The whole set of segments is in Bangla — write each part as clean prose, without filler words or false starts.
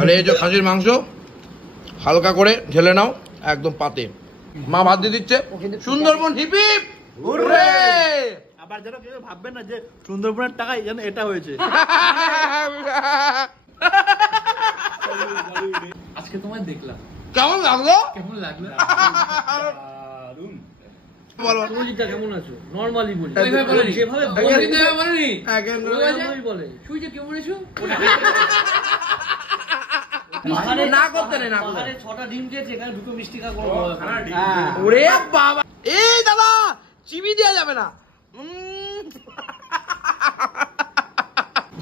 আর এই যে খাসির মাংস হালকা করে ঢেলে নাও একদম পাতে। মা ভাত দিয়ে দিচ্ছে। সুন্দরবন হিপি আবার যেন কেউ ভাববেন না যে সুন্দরবনের টাকা এখানে এটা হয়েছে। আজকে তোমায় দেখলাম, কেমন লাগলো? কেমন লাগলো? বলো কেমন আছো? নরমালি বলি, যেভাবে বলে সুই যে কেমন আছো না করতে নেই, না করতে। 6টা ডিম দিয়েছে, এখানে 2টো মিষ্টি খা করবো। ওরে বাবা, এই দাদা চিবি দেওয়া যাবে না।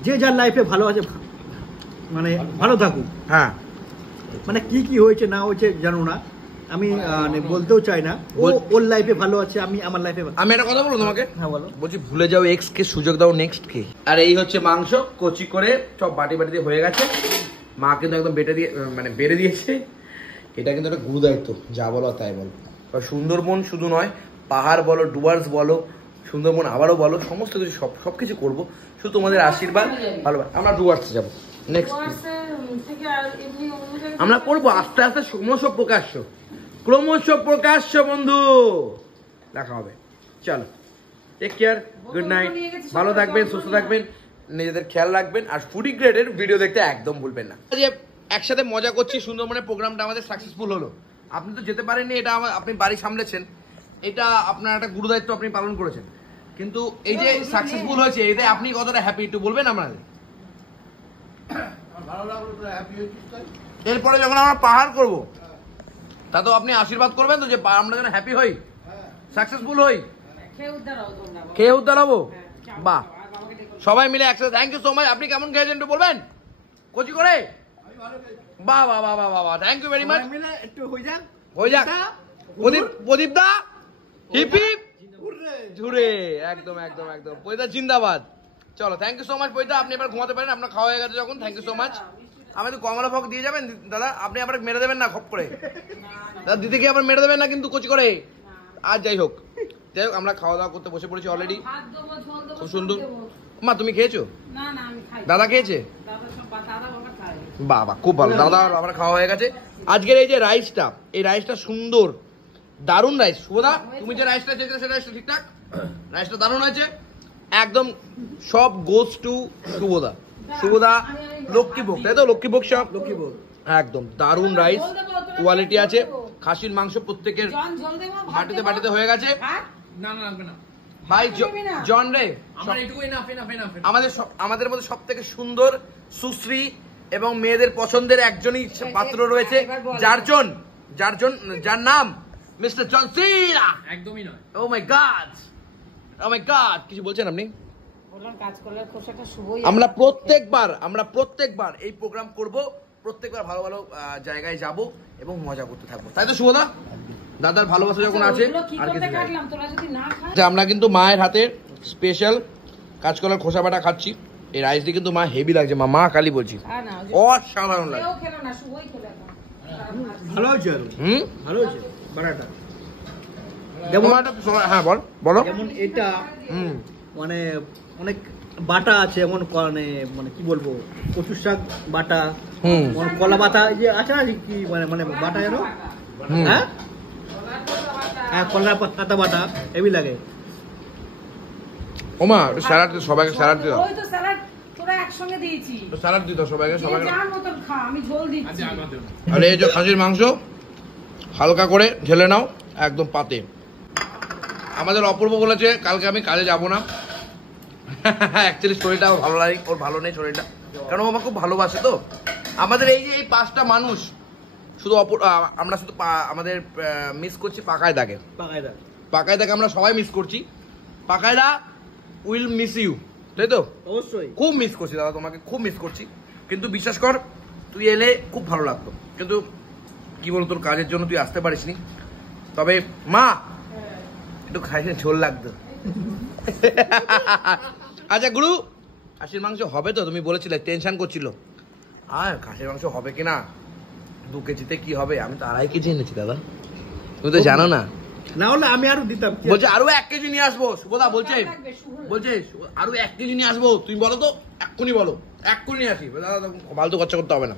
যে যার লাইফে ভালো আছে মানে ভালো থাকুক। হ্যাঁ, মানে কি কি হয়েছে না হয়েছে জানো না, আমি বলতেও চাই না। ওর লাইফে ভালো আছে, আমি আমার লাইফে। আমি একটা কথা বলবো তোমাকে। হ্যাঁ বলো। বলছি ভুলে যাও এক্স কে, সুযোগ দাও নেক্সট কে। আর এই হচ্ছে মাংস কচি করে সব বাটি বাটি দিয়ে হয়ে গেছে। মা কিন্তু একদম বেটে দিয়ে মানে বেড়ে দিয়েছে। এটা কিন্তু একটা গুরু দায়িত্ব, যা বলো তাই বলো। সুন্দরবন শুধু নয়, পাহাড় বলো, ডুয়ার্স বলো, সুন্দরবন আবারও বলো, সমস্ত কিছু সবকিছু করবো, শুধু তোমাদের আশীর্বাদ ভালোবাসা। আমরা ডুয়ার্সে যাবো নেক্সট, আমরা করবো আস্তে আস্তে ক্রমশ প্রকাশ্য বন্ধু দেখা হবে। চলো, টেক কেয়ার, গুড নাইট, ভালো থাকবেন, সুস্থ থাকবেন, নিজেদের খেয়াল রাখবেন, আর ফুডি গ্রেডের ভিডিও দেখতে একদম ভুলবেন না। যে একসাথে মজা করছি, সুন্দরবনের প্রোগ্রামটা আমাদের সাকসেসফুল হলো। আপনি তো যেতে পারেননি, এটা আপনি বাড়ি সামলেছেন, এটা আপনার একটা গুরু দায়িত্ব আপনি পালন করেছেন, কিন্তু এই যে সাকসেসফুল হয়েছে এতে আপনি কতটা হ্যাপি একটু বলবেন আপনাদের? এরপরে যখন আমরা পাহাড় করব তা তো আপনি আশীর্বাদ করবেন তো যে আমরা যেন হ্যাপি হই, সাকসেসফুল হই, খেয়ে উদ্ধার হবো। বাহ, সবাই মিলে একসাথে। Thank you so much. আপনি কেমন খেয়েছেন একটু বলবেন কচি করে? বাহ বাহ বাহ বাহ বাহ, থ্যাংক ইউ ভেরি মাচ। একটু হয়ে যাক প্রদীপ দা হিপ হিপ ঝুরে, একদম একদম একদম পয়দা জিন্দাবাদ। চলো, থ্যাংক ইউ সো মাচ পয়দা। আপনি এবার ঘুমাতে পারেন, আপনার খাওয়া হয়ে গেছে যখন। Thank you so much. আমি তো কমলা ভোগ দিয়ে যাবেন দাদা, আপনি আবার মেরে দেবেন না খপ করে দাদা, দিদিকে আবার মেরে দেবেন না কিন্তু কচি করে। আর যাই হোক আমরা খাওয়া দাওয়া করতে বসে পড়েছি অলরেডি, খুব সুন্দর। মা তুমি খেয়েছো? দাদা খেয়েছে? বাবা খুব ভালো, দাদা আমার খাওয়া হয়ে গেছে। আজকের এই যে রাইসটা, এই রাইসটা সুন্দর, দারুণ রাইস। শুভদা তুমি যে রাইসটা চেয়েছিলে সেটা ঠিকঠাক, রাইসটা দারুণ হয়েছে একদম। সব গোস টু শুভদা। শুভদা লক্ষ্মীভোগ, তাই তো? লক্ষ্মীভোগ সব লক্ষ্মীভোগ, একদম দারুণ রাইস, কোয়ালিটি আছে। খাসির মাংস প্রত্যেকের বাটিতে বাটিতে হয়ে গেছে। না না লাগবে না ভাই জন রে, আমাদের মধ্যে সব থেকে সুন্দর, সুশ্রী এবং মেয়েদের পছন্দের একজনই পাত্র রয়েছে, যার নাম মিস্টার জন সিনা। একদমই নয়। ও মাই গড, ও মাই গড, কিছু বলছেন আপনি? আমরা প্রত্যেকবার এই প্রোগ্রাম করব, প্রত্যেকবার ভালো ভালো জায়গায় যাব এবং মজা করতে থাকবো, তাই তো শুভদা? দাদার ভালোবাসা যখন আছে আর কিছু। আমরা কিন্তু মায়ের হাতের স্পেশাল কাঁচকলার খোসা বাটা খাচ্ছি। এই রাইস দিয়ে কিন্তু মা হেভি লাগছে, মা কালী বলছি, অসাধারণ লাগে। ভালো হয়েছে, ভালো হয়েছে বাটাটা। হ্যাঁ বলো। যেমন এটা মানে অনেক বাটা আছে, এমন মানে কি বলবো, কচু শাক বাটা, কলা বাটা যে আছে না কি মানে বাটা যেন, হ্যাঁ হ্যাঁ, কলা পাতা বাটা হেভি লাগে। ওমা স্যালাড সবাইকে স্যালাড দিও, ওই তো স্যালাড তোরা একসঙ্গে দিয়েছি, স্যালাড দিও সবাইকে যার মতন খা, আমি ঝোল দিচ্ছি। আর এই যে খাসির মাংস হালকা করে ঢেলে নাও একদম পাতে। আমাদের অপূর্ব বলেছে কালকে আমি কাজে যাব না, অ্যাকচুয়ালি শরীরটা ভালো লাগে, ওর ভালো নেই শরীরটা, কারণ ও আমাকে খুব ভালোবাসে। তো আমাদের এই যে এই 5টা মানুষ শুধু আমরা শুধু আমাদের মিস করছি পাকায়দাকে আমরা সবাই মিস করছি। পাকায়দা উইল মিস ইউ, তাই তো? অবশ্যই খুব মিস করছি দাদা, তোমাকে খুব মিস করছি, কিন্তু বিশ্বাস কর তুই এলে খুব ভালো লাগতো, কিন্তু কি বলতো তোর কাজের জন্য তুই আসতে পারিসনি। তবে মা একটু খাইলে ঝোল লাগতো। আচ্ছা গুরু, খাসির মাংস হবে তো? তুমি বলেছিলে, টেনশন করছিল আর খাসির মাংস হবে কিনা, 2 কেজিতে কি হবে? আমি তো 2.5 কেজি এনেছি দাদা, তুমি তো জানো না। না হলে আমি আরো দিতাম। বলছে আরো 1 কেজি নিয়ে আসবো। শুভদা বলছে আরো 1 কেজি নিয়ে আসবো। তুমি বলো তো, এক্ষুনি বলো, এক্ষুনি নিয়ে আসি। দাদা ফালতু খরচা করতে হবে না,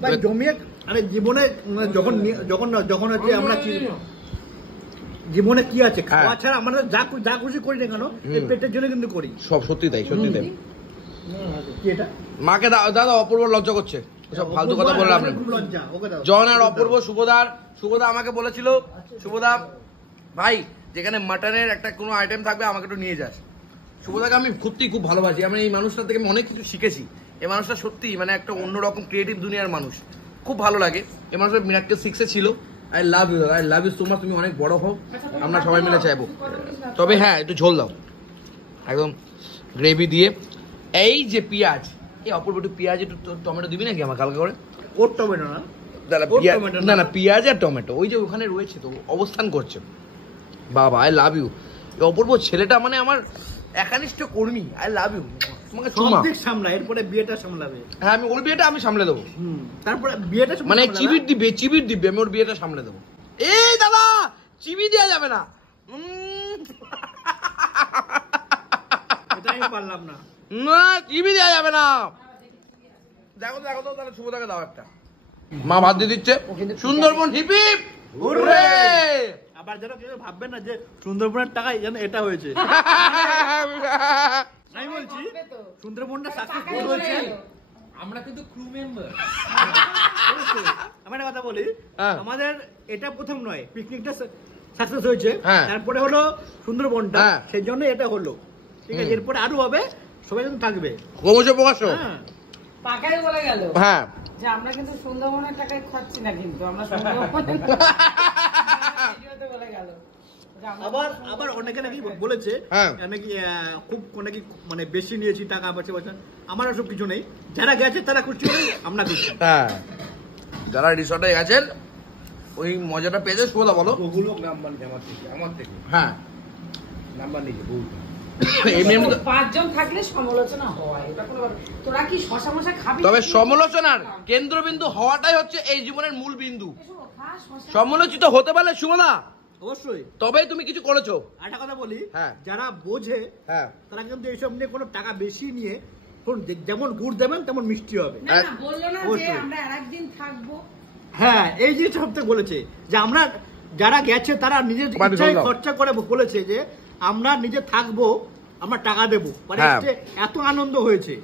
ভাই জমিয়ে আরে জীবনে যখন যখন হচ্ছে আমরা জীবনে কি আছে খাওয়া ছাড়া আমরা যা খুশি করি না কেন এই পেটের জন্য কিন্তু করি সব সত্যি তাই সত্যি তাই কি এটা মাকে দাদা অপূর্ব লজ্জা করছে সব ফালতু কথা বললাম না খুব লজ্জা ওকে দাও জন আর অপূর্ব শুভদা আমাকে বলেছিল শুভদা ভাই যেখানে মাটনের একটা কোনো আইটেম থাকবে আমাকে একটু নিয়ে যাস শুভদাকে আমি সত্যি খুব ভালোবাসি আমি এই মানুষটা থেকে অনেক কিছু শিখেছি এই মানুষটা সত্যি মানে একটা অন্যরকম ক্রিয়েটিভ দুনিয়ার মানুষ খুব ভালো লাগে এই মানুষটা মিরাক্কেল 6-এ ছিল I love you so much তুমি অনেক বড় হও আমরা সবাই মিলে চাইবো তবে হ্যাঁ একটু ঝোল দাও একদম গ্রেভি দিয়ে এই যে পেঁয়াজ এই অপূর্ব একটু পেঁয়াজ একটু টমেটো দিবি নাকি আমার কালকে করে ওর টমেটো না না পেঁয়াজ আর টমেটো ওই যে ওখানে রয়েছে তো অবস্থান করছে বাবা আই লাভ ইউ অপূর্ব ছেলেটা মানে আমার একানিষ্ঠ কর্মী আই লাভ ইউ তোমাকে চুমা সামলা এরপরে বিয়েটা সামলাবে হ্যাঁ আমি ওর বিয়েটা আমি সামলে দেবো তারপরে বিয়েটা মানে চিবির দিবে আমি ওর বিয়েটা সামলে দেবো এই দাদা চিবি দেওয়া যাবে না এটা আমি পারলাম না না চিবি দেওয়া যাবে না দেখো তো তাহলে শুভদাকে দাও একটা মা ভাত দিয়ে দিচ্ছে সুন্দরবন হিপিপ হুররে আবার যেন কেউ ভাববেন না যে সুন্দরবনের টাকায় যেন এটা হয়েছে আমি বলছি সুন্দরবনটা সাকসেসফুল হয়েছে আমরা কিন্তু ক্রু মেম্বার আমি একটা কথা বলি হ্যাঁ। আমাদের এটা প্রথম নয় পিকনিকটা সাকসেস হয়েছে হ্যাঁ। তারপরে হলো সুন্দরবনটা হ্যাঁ। সেই জন্য এটা হলো ঠিক আছে এরপরে আরো হবে সবাই যেন থাকবে ক্রমশ প্রকাশ হ্যাঁ পাকাই বলে গেল হ্যাঁ যে আমরা কিন্তু সুন্দরবনের টাকায় খাচ্ছি না কিন্তু আমরা সুন্দরবনের ভিডিওতে বলে গেল যে আমরা আবার অনেকে নাকি বলেছে হ্যাঁ। নাকি খুব নাকি মানে বেশি নিয়েছি টাকা বাঁচে আমার সব কিছু নেই যারা গেছে তারা খুশি হলে আমরা খুশি হ্যাঁ যারা রিসর্টে গেছেন ওই মজাটা পেয়েছে শুভদা বলো ওগুলো নাম্বার আমার থেকে হ্যাঁ নাম্বার নিয়েছে বহু এমনি এমনি পাঁচজন থাকলে সমালোচনা হয় এটা কোনো ব্যাপার। তোরা কি শশা মশা খাবি তবে সমালোচনার কেন্দ্রবিন্দু হওয়াটাই হচ্ছে এই জীবনের মূল বিন্দু এসো, খা শশা। সমালোচিত হতে পারলে শুভদা অবশ্যই তবেই তুমি কিছু করেছো একটা কথা বলি হ্যাঁ। যারা বোঝে হ্যাঁ তারা কিন্তু এইসব নিয়ে কোনো টাকা বেশি নিয়ে যেমন গুড় দেবেন তেমন মিষ্টি হবে না না বললো না যে অবশ্যই। আমরা আরেকদিন থাকবো হ্যাঁ এই যে সবথেকে বলেছে যে আমরা যারা গেছে তারা নিজের বাড়ি ইচ্ছায় চলে যাও। খরচা করে বলেছে যে আমরা নিজে থাকবো আমরা টাকা দেবো মানে হ্যাঁ। এত আনন্দ হয়েছে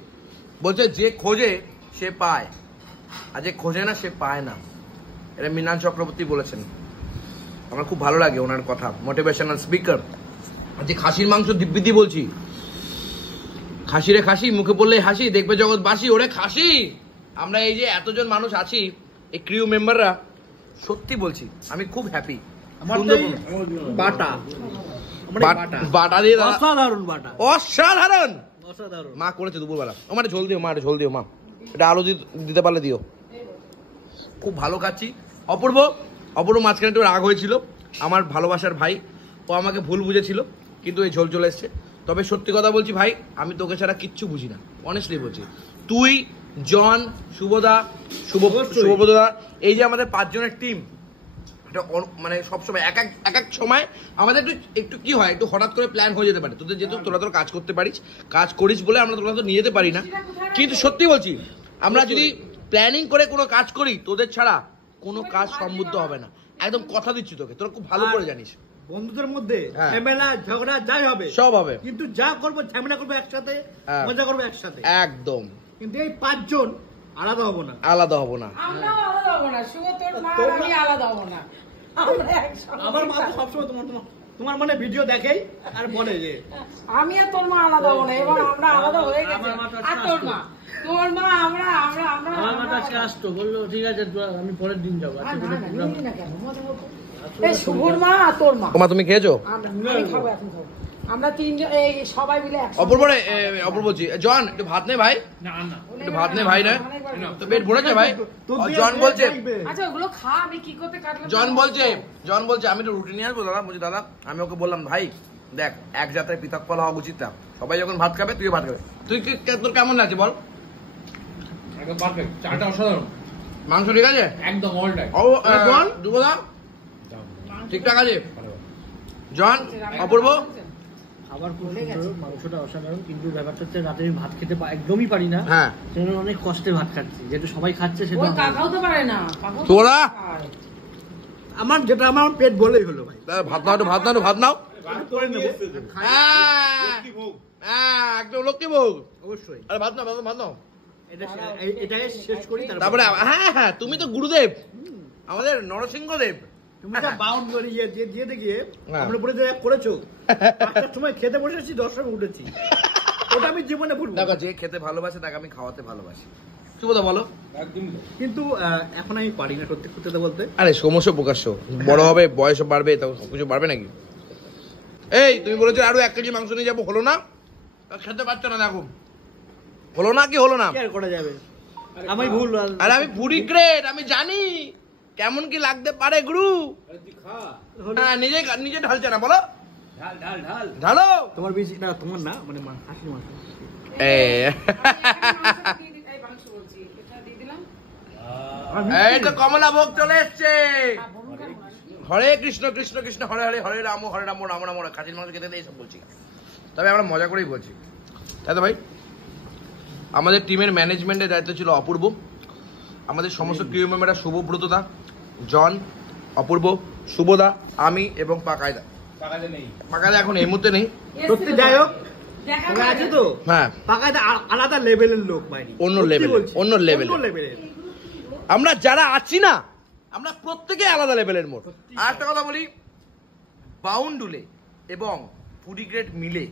বলছে যে খোঁজে সে পায় আর যে খোঁজে না সে পায় না এটা মৃণাল চক্রবর্তী বলেছেন আমার খুব ভালো লাগে ওনার কথা মোটিভেশনাল স্পিকার যে খাসির মাংস দিব্যিদি বলছি খাসি রে খাসি মুখে বললে হাসি দেখবে জগৎ বাসি ওরে খাসি আমরা এই যে এতজন মানুষ আছি এই ক্রিউ মেম্বাররা সত্যি বলছি আমি খুব হ্যাপি আমার তো এই বাটা আমার এই বাটা বাটা দিয়ে দাদা অসাধারণ বাটা অসাধারণ অসাধারণ মা করেছে দুপুরবেলা ও মানে ঝোল দিও মা এটা ঝোল দিও মা এটা আলু দিতে পারলে দিও খুব ভালো খাচ্ছি অপূর্ব মাঝখানে একটু রাগ হয়েছিল আমার ভালোবাসার ভাই ও আমাকে ভুল বুঝেছিল কিন্তু এই ঝোল চলে এসছে তবে সত্যি কথা বলছি ভাই আমি তোকে ছাড়া কিচ্ছু বুঝি না অনেস্টলি বলছি তুই জন শুভদা শুভব্রতদা এই যে আমাদের 5 জনের টিম এটা মানে সবসময় এক এক সময় আমাদের একটু কি হয় একটু হঠাৎ করে প্ল্যান হয়ে যেতে পারে তোদের যেহেতু তোরা তোর কাজ করতে পারিস কাজ করিস বলে আমরা তোরা তো নিয়ে যেতে পারি না কিন্তু সত্যি বলছি আমরা যদি প্ল্যানিং করে কোনো কাজ করি তোদের ছাড়া কোনো কাজ সম্বুদ্ধ হবে না একদম কথা দিচ্ছি তোকে তোরা খুব ভালো করে জানিস বন্ধুদের মধ্যে হ্যাঁ। ঝামেলা ঝগড়া যাই হবে সব হবে কিন্তু যা করবো ঝামেলা করবো একসাথে হ্যাঁ। মজা করবো একসাথে একদম কিন্তু এই 5 জন আলাদা হবো না আলাদা হবো না আমরাও আলাদা হবো না শুভ তোর মা আর আমি আলাদা হবো না আমরা একসঙ্গে আমার মা তো সবসময় তোমার মানে ভিডিও দেখেই আর বলে যে আমি আর তোর মা আলাদা হবো না এবার আমরা আলাদা হয়ে গেছি আমার মা তো আর তোর মা তোর মা আমরা আমার মাথা আজকে আসতো বললো ঠিক আছে আমি পরের দিন যাবো আজকে কোনো প্রোগ্রাম নিবি না কেন মজা করবো এই শুভর মা আর তোর মা তোমা তুমি খেয়েছো আমি খাবো এখন খাবো আমরা তিনজন এই সবাই মিলে একসাথে অপূর্ব বলছি জন একটু ভাত নে ভাই না না একটু ভাত নে ভাই না তো পেট ভরেছে ভাই জন বলছে আচ্ছা ওগুলো খা আমি কি করতে কাটলাম জন বলছে আমি একটু রুটি নিয়ে আসবো দাদা বলছি দাদা আমি ওকে বললাম ভাই দেখ এক যাত্রায় পৃথক ফল হওয়া উচিত না সবাই যখন ভাত খাবে তুইও ভাত খাবে তোর কেমন লাগছে বল একদম পারফেক্ট চাটা অসাধারণ মাংস ঠিক আছে একদম অল টাইম বল দুবদা ঠিকঠাক আছে জন অপূর্ব খাবার খুব সুন্দর, মাংসটা অসাধারণ, কিন্তু ব্যাপারটা হচ্ছে রাতে আমি ভাত খেতে একদমই পারি না। হ্যাঁ সেজন্য অনেক কষ্টে ভাত খাচ্ছি, যেহেতু সবাই খাচ্ছে সেটা ওই কাকাও তো পারে না, কাকাও তো তোরা? খায়। আমার যেটা আমার পেট বলেই হলো ভাই। তাহলে ভাত নাও, একটু ভাত নাও, একটু ভাত নাও। করে নেবো। একদম লক্ষ্মী ভোগ। অবশ্যই আরে ভাত নাও, ভাত নাও। এটাই শেষ করি। তারপরে হ্যাঁ তুমি তো গুরুদেব, আমাদের নরসিংহদেব। তুমি যা বাউন্ড করে যেতে গিয়ে হ্যাঁ। আমরা উপরে যে করেছো, 5টার সময় খেতে বসেছি, 10টার সময় উঠেছি। ওটা আমি জীবনে ভুলবো না। দেখো, যে খেতে ভালোবাসে তাকে আমি খাওয়াতে ভালোবাসি। সুবোধা বলো। একদমই তাই। কিন্তু এখন আমি পারি না সত্যি সত্যি বলতে। আরে ক্রমশ প্রকাশ্য, বড় হবে, বয়স বাড়বে, তখন কিছু বাড়বে নাকি? এই তুমি বলেছো আরো 1 কেজি মাংস নিয়ে যাবো, হলো না? খেতে পারছো না, দেখো হলো না কি হলো না? কি আর করা যাবে, আমি ভুল। আরে আমি ফুডি গ্রেড, আমি জানি কেমন কি লাগতে পারে গুরু। আরে তুই খা। হ্যাঁ, নিজে ঢালছে না, বলো ঢাল ঢাল ঢাল। ঢালো। তোমার বেশি না, তোমার না, মানে হাসির মাংস। এই মাংস বলছি, এটা দিয়ে দিলাম। এই তো কমলা ভোগ চলে এসছে। বলুন কেন না? হরে কৃষ্ণ কৃষ্ণ কৃষ্ণ হরে হরে, হরে রাম রাম রাম। খাসির মাংস খেতে এইসব বলছি, তবে আমরা মজা করেই বলছি, তাই তো ভাই? আমাদের টিমের ম্যানেজমেন্টের দায়িত্ব ছিল অপূর্ব, আমাদের সমস্ত ক্রিউ মেম্বাররা শুভব্রতদা, জন, অপূর্ব, শুভদা, আমি এবং পাকায়দা। টাকাতে নেই। পাকায়দা এখন এই মুহূর্তে নেই। সত্যি যাই হোক, দেখা তোমরা করে আছে তো হ্যাঁ, পাকায় আলাদা লেভেলের লোক বাইরে, অন্য সত্যি level-এর, বলছি। অন্য level-এর। অন্য level-এর। আমরা যারা আছি না, আমরা প্রত্যেকে আলাদা লেভেলের মোট। আর একটা কথা বলি, বাউন্ডুলে এবং ফুডি গ্রেড মিলে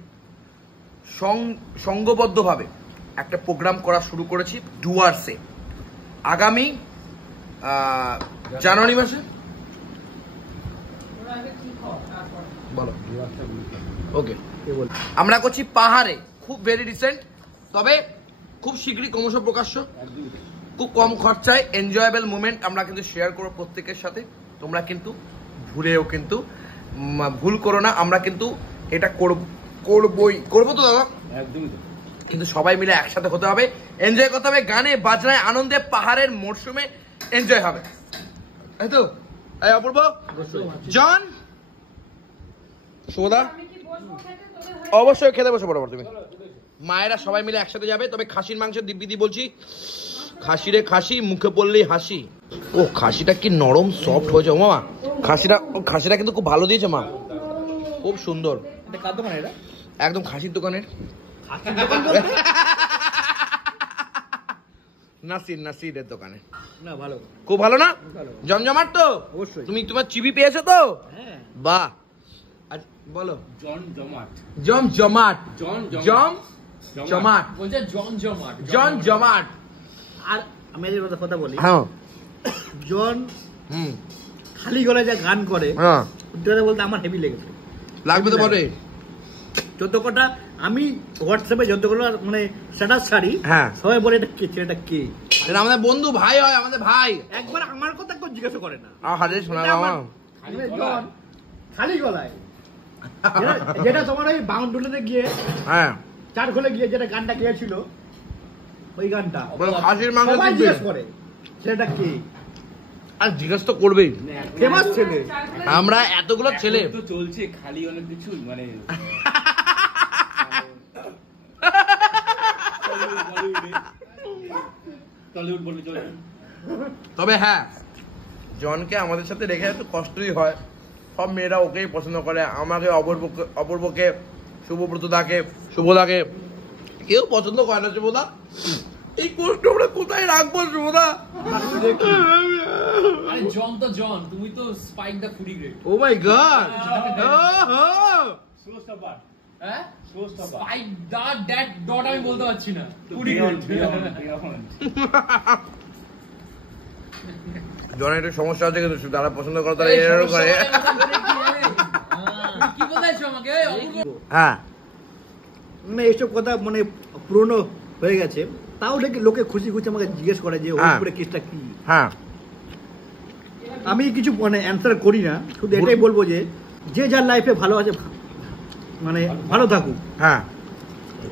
সংঘবদ্ধভাবে একটা প্রোগ্রাম করা শুরু করেছি ডুয়ার্সে। আগামী জানুয়ারি মাসে ওরা আগে ঠিক হয়, তারপর। বলো। ওকে, আমরা করছি পাহাড়ে, খুব ভেরি রিসেন্ট, তবে খুব শীঘ্রই ক্রমশ প্রকাশ্য। খুব কম খরচায় এনজয়েবল মোমেন্ট আমরা কিন্তু শেয়ার করবো প্রত্যেকের সাথে। তোমরা কিন্তু ভুলেও কিন্তু ভুল করো না, আমরা কিন্তু এটা করবো তো দাদা, একদমই তাই। কিন্তু সবাই মিলে একসাথে হতে হবে, এনজয় করতে হবে, গানে বাজনায় আনন্দে পাহাড়ের মরশুমে এনজয় হবে, তাই তো? এই অপূর্ব, জন, শুভদা, আমি কি বসবো খেতে? তোদের হয়ে অবশ্যই খেতে বসে পড়ো তুমি। মায়েরা সবাই মিলে একসাথে যাবে, তবে খাসির মাংসের দিব্যি বলছি, খাসি রে খাসি, মুখে পড়লেই হাসি। ও খাসিটা কি নরম সফট হয়েছে ও মামা, খাসিটা কিন্তু খুব ভালো দিয়েছে মা, খুব সুন্দর। এটা কার দোকান এটা? একদম খাসির দোকানের নাসিরের দোকানে। না ভালো, খুব ভালো না? ভালো। জমজমাট তো? অবশ্যই। তুমি তোমার চিবি পেয়েছো তো? হ্যাঁ। বাহ, আর বলো। জন জমাট। জমজমাট, জন জমাট, বলছে জন জমাট। জমজমাট। আর আমি এই কথা বলি, হ্যাঁ, জন হুম, খালি গলায় যা গান করে, হ্যাঁ, সত্যি কথা বলতে আমার হেভি লেগেছে। লাগবে তো বটে। যত কটা আমি হোয়াটসঅ্যাপে যতগুলো মানে স্ট্যাটাস ছাড়ি, হ্যাঁ। সবাই বলে এটা কে, ছেলেটা কে। এটা আমাদের বন্ধু, ভাই হয় আমাদের ভাই। একবার আমার কথা কেউ জিজ্ঞাসা করে না। আরে শোনা এটা মামা, আমার- মানে জন খালি গলায় যেটা তোমার ওই বাউন্ডুলেতে গিয়ে হ্যাঁ, চার খোলে গিয়ে যেটা গানটা গেয়েছিল, ওই গানটা বলো খাসির মাংস সবাই দিবে। জিজ্ঞেস করে ছেলেটা কে। আর জিজ্ঞেস তো করবেই, ফেমাস ছেলে। আমরা এতগুলো ছেলে। তো চলছে খালি অনেক কিছু মানে টলিউড বলে চলছে। তবে হ্যাঁ, জনকে আমাদের সাথে রেখে একটু কষ্টই হয়, সব মেয়েরা ওকেই পছন্দ করে, আমাকে অপূর্বকে, শুভব্রতদাকে, শুভদাকে কেউ পছন্দ করে না। শুভদা, এই কষ্ট আমরা কোথায় রাখবো শুভদা? আরে জন তো জন, তুমি তো স্পাইক দা ফুডি গ্রেড। ও মাই গড, শোস্টপার হ্যাঁ, শোস্টপার স্পাইক দা দ্যাট ডট আমি বলতে পারছি না। Foodie beyond grade. বিয়ন্ড জনের একটু সমস্যা হচ্ছে, কিন্তু যারা পছন্দ করে তারা এরকম করে। কি বলছো আমাকে? অপূর্ব। হ্যাঁ, মানে এইসব কথা মানে পুরনো হয়ে গেছে, তাও দেখি লোকে খুশি খুশি আমাকে জিজ্ঞেস করে যে হ্যাঁ। ওপরে কেসটা কি। হ্যাঁ, আমি কিছু মানে অ্যান্সার করি না, শুধু এটাই বলবো যে যে যার লাইফে ভালো আছে মানে ভালো থাকুক। হ্যাঁ,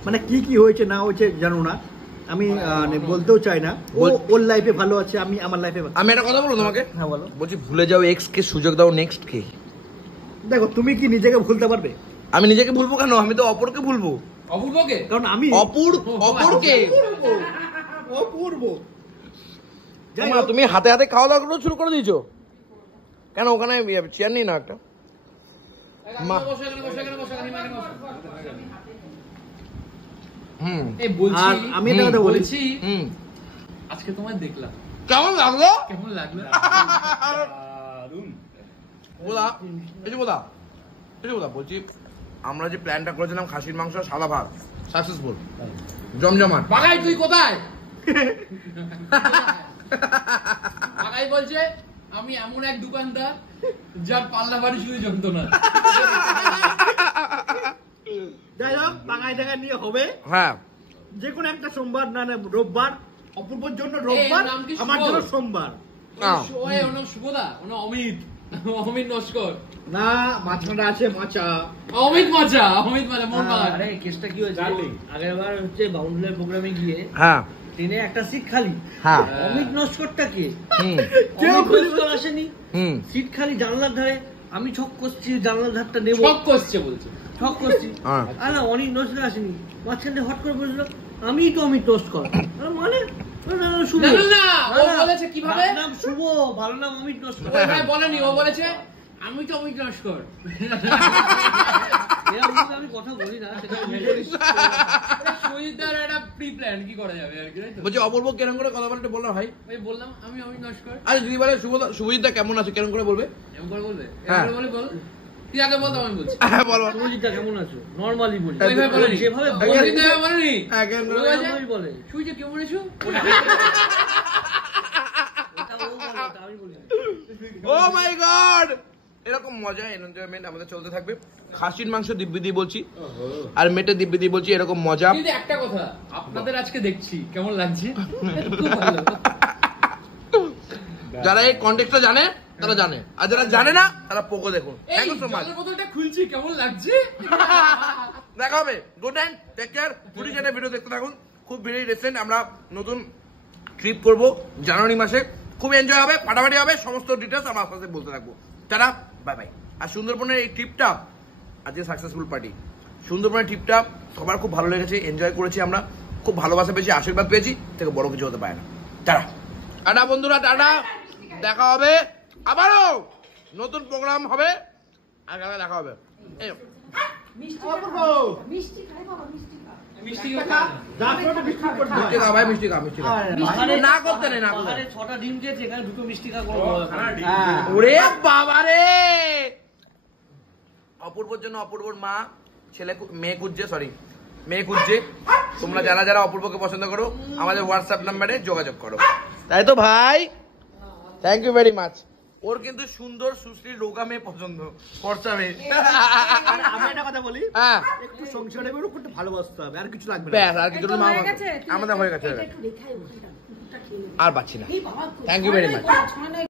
মানে কি কি হয়েছে না হয়েছে জানো না, আমি মানে বলতেও চাই না। ওর লাইফে ভালো আছে, আমি আমার লাইফে। আমি একটা কথা বলবো তোমাকে, হ্যাঁ বলো। বলছি ভুলে যাও এক্স কে, সুযোগ দাও নেক্সট কে। দেখো তুমি কি নিজেকে ভুলতে পারবে? আমি নিজেকে ভুলবো কেন, আমি তো অপরকে ভুলবো। অপূর্বকে কারণ আমি অপরকে অপূর্ব। যাই মা, হোক, তুমি হাতে হাতে খাওয়া দাওয়া করে শুরু করে দিয়েছো কেন? ওখানে চেয়ার নেই না একটা? মা হুম এই বলছি, আর আমি একটা কথা বলি। বলছি হুম আজকে তোমায় দেখলাম, কেমন লাগলো? কেমন লাগলো? দারুণ। বলা কিছু বলা বলছি, আমরা যে প্ল্যানটা করেছিলাম খাসির মাংস সাদা ভাত, সাকসেসফুল, জমজমাট। বাগাই তুই কোথায়? বাগাই বলছে আমি এমন এক দোকানদার যার পাল্লা বাড়ি শুধু জমতো না। যাই হোক, বাঙালি টাকা নিয়ে হবে হ্যাঁ, যে কোনো একটা সোমবার না রোববার। অপূর্বর জন্য রোববার, নাম কি? আমার শুভ? জন্য সোমবার। ওই ওনার শুভদা, ওনার অমিত নস্কর, না, মাছটা আছে মাচা। অমিত মজা মন বাগান। আরে কেসটা কি হয়েছে, আগের বার হচ্ছে বাউন্ডুলের প্রোগ্রামে গিয়ে হ্যাঁ, ট্রেনে একটা সিট খালি, হ্যাঁ, অমিত নস্করটা কে? হুম কেউ অমিত খুঁজে নস্কর আসেনি, হুম সিট খালি জানলার ধারে। আমি ছক করছি জানলার ধারটা নেবো, সব করছে বলছে। ছক করছি। হ্যাঁ। আর না, অনিক নস্কর আসেনি, মাঝখানে হট করে বলছিল আমিই তো অমিত নস্কর। মানে না, না, শুভ। না, না, না, ও না, না, বলেছে কিভাবে? ভালো নাম শুভ, ভালো নাম অমিত নস্কর। ও এভাবে বলেনি, ও বলেছে আমি তো অমিত নস্কর। এরকম ভাবে আমি কথা বলি না, সেটা আমি বলি। সুজিতার একটা প্রি প্ল্যান, কি করা যাবে আর কি, তাই তো? বলছি অপূর্ব কেরম করে কথা বলতে বললাম ভাই? ওই বললাম আমি অমিত নস্কর, আরে যদি বলে শুভজিৎদা কেমন আছে কেরম করে বলবে? এমন করে বলবে, হ্যাঁ। এমন করে বল, তুই আগে বল, আমি বলছি। হ্যাঁ বল বল। সুজিতদা কেমন আছো? নরমালি বলি, ওইভাবে বলেনি, যেভাবে সুজিতা এভাবে বলেনি। হ্যাঁ, কেরম করে? ও বলেছে, বলে বলে সুজিতা কেমন আছো? ওটা ও বলে, ওটা আমি বলি না। ও মাই গড, এরকম মজা এনজয়মেন্ট আমাদের চলতে থাকবে। খাসির মাংস দিব্যি দিয়ে বলছি, আর মেটে দিব্যি দিয়ে বলছি, এরকম মজা। কিন্তু একটা কথা, আপনাদের আজকে দেখছি কেমন লাগছে, খুব ভালো। যারা এই কন্টেক্সটটা জানে তারা জানে, আর যারা জানে না তারা পোকো দেখুন। এই থ্যাংক ইউ সো মাচ। জলের বোতলটা খুলছি, কেমন লাগছে? দেখা হবে, গুড নাইট, টেক কেয়ার। পুরি চ্যানেল ভিডিও দেখতে থাকুন, খুব ভেরি রিসেন্ট আমরা নতুন ট্রিপ করব জানুয়ারি মাসে, খুব এনজয় হবে, ফাটাফাটি হবে, সমস্ত ডিটেলস আমরা আপনাদের বলতে থাকবো। তারা বাই বাই। আর সুন্দরবনের এই ট্রিপটা আজকে সাকসেসফুল পার্টি, সুন্দরবনের ট্রিপটা সবার খুব ভালো লেগেছে, এনজয় করেছি আমরা, খুব ভালোবাসা পেয়েছি, আশীর্বাদ পেয়েছি, থেকে বড় কিছু হতে পারে না। টাটা টাটা বন্ধুরা, টাটা, দেখা হবে আবারও, নতুন প্রোগ্রাম হবে, আগামী দেখা হবে। এই মিষ্টি খাই বাবা, মিষ্টি খা। মিষ্টি খা। মিষ্টি খা ভাই, মিষ্টি খা, মিষ্টি খা। না করতে নেই, না করতে নেই। পাহাড়ে 6টা ডিম খেয়েছে, এখানে 2টো মিষ্টি খা করবো। ওরে বাবা রে, অপূর্বর জন্য অপূর্বর মা মেয়ে খুঁজছে। তোমরা যারা যারা অপূর্বকে পছন্দ করো আমাদের হোয়াটসঅ্যাপ নাম্বারে যোগাযোগ করো, তাই তো ভাই? Thank you very much. ওর কিন্তু সুন্দর সুশ্রী রোগা মেয়ে পছন্দ, ফর্সা মেয়ে। আর আমি একটা কথা বলি, হ্যাঁ, একটু সংসারে করতে ভালোবাসতে হবে, আর কিছু লাগবে না। ব্যাস, আর কিছু এই তো মা হয়ে গেছে, আমাদের হয়ে গেছে, এটা একটু রেখাই ওখানটা, কুকুরটা খেয়ে নেবে। আর পাচ্ছি না। এই বাবা, Thank you very much. ছয় নয়